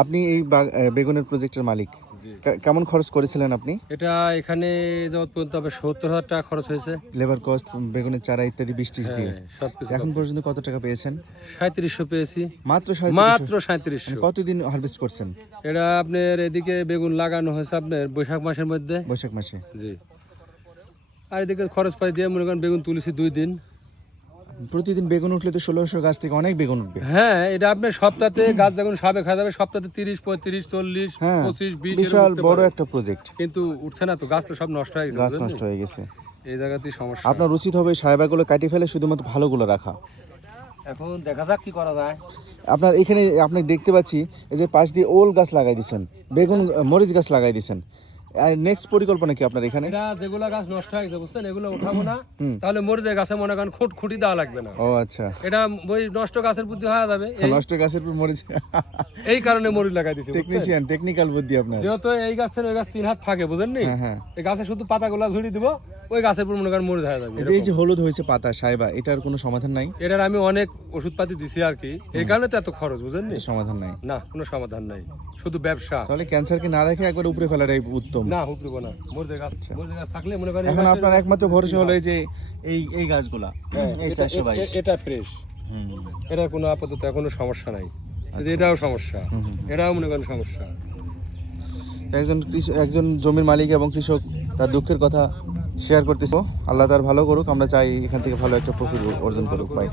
আপনি এই বেগুনের প্রজেক্টের মালিক। কেমন খরচ করেছিলেন আপনি? এটা এখানে সত্তর হাজার টাকা খরচ হয়েছে। লেবার কস্ট বেগুনের চারা ইত্যাদি ত্রিশ দিয়ে। এখন পর্যন্ত কত টাকা পেয়েছেন? সাঁত্রিশশো পেয়েছি। মাত্র মাত্র সাঁত্রিশশো কতদিন হারভেস্ট করছেন? এটা আপনার এদিকে বেগুন লাগানো হয়েছে আপনার বৈশাখ মাসের মধ্যে। বৈশাখ মাসে। জি। আর এদিকে খরচ পাই দিয়ে মনে করেন বেগুন তুলেছি দুই দিন। প্রতিদিন বেগুন উঠলে তো ষোলোশো গাছ থেকে অনেক বেগুন উঠবে। হ্যাঁ এটা আপনার সপ্তাহে গাছ যখন সাবে খাওয়া যাবে সপ্তাহে তিরিশ পঁয়ত্রিশ চল্লিশ হ্যাঁ পঁচিশ বিশ বিশাল বড় একটা প্রজেক্ট কিন্তু উঠছে না তো গাছ তো সব নষ্ট হয়ে গেছে গাছ নষ্ট হয়ে গেছে। এই জায়গাতেই সমস্যা। আপনার উচিত হবে সাহেবাগুলো কাটিয়ে ফেলে শুধুমাত্র ভালোগুলো রাখা। এখন দেখা যাক কি করা যায়। আপনার এখানে আপনি দেখতে পাচ্ছি এই যে পাশ দিয়ে ওল গাছ লাগাই দিচ্ছেন বেগুন মরিচ গাছ লাগাই দিচ্ছেন আর নেক্সট পরিকল্পনা কি আপনার এখানে? এটা যেগুলো গাছ নষ্ট হয়ে গেছে বুঝছেন? এগুলো উঠাবো না। তাহলে মরে যায় গাছে মনে করেন খুঁট খুঁটি দেওয়া লাগবে না। ও আচ্ছা। এটা ওই নষ্ট গাছের বুদ্ধি হয়ে যাবে। নষ্ট গাছের মরে এই কারণে মরি লাগাই টেকনিশিয়ান টেকনিক্যাল বুদ্ধি আপনার। যেহেতু এই গাছের ওই গাছ তিন হাত থাকে বুঝেন নি হ্যাঁ হ্যাঁ। এই গাছে শুধু পাতাগুলো ঝুড়ি দিব ওই গাছের উপর মনে করেন মরিচ হয়ে যাবে এই যে হলুদ হয়েছে পাতা সাহেবা এটার কোনো সমাধান নাই? এটার আমি অনেক ওষুধপাতি দিছি আর কি। এই কারণে তো এত খরচ বুঝেন নি সমাধান নাই। না কোনো সমাধান নাই। শুধু ব্যবসা। তাহলে ক্যান্সারকে না রেখে একবার উপরে ফেলাটাই উত্তম। না হুকরিব না। মরিচে গাছ মরিচে গাছ থাকলে মনে করেন এখন আপনার একমাত্র ভরসা হলো যে এই এই গাছগুলা। হ্যাঁ, এই এটা- চারশো এ- বাইশ এ- এটা ফ্রেশ এটার কোনো আপাতত কোনো সমস্যা নাই। আচ্ছা। এটাও সমস্যা। এটাও মনে করেন সমস্যা। একজন কৃষক একজন জমির মালিক এবং কৃষক তার দুঃখের কথা শেয়ার করতেছো। আল্লাহ তার ভালো করুক, আমরা চাই এখান থেকে ভালো একটা প্রফিট অর্জন করুক, ভাই।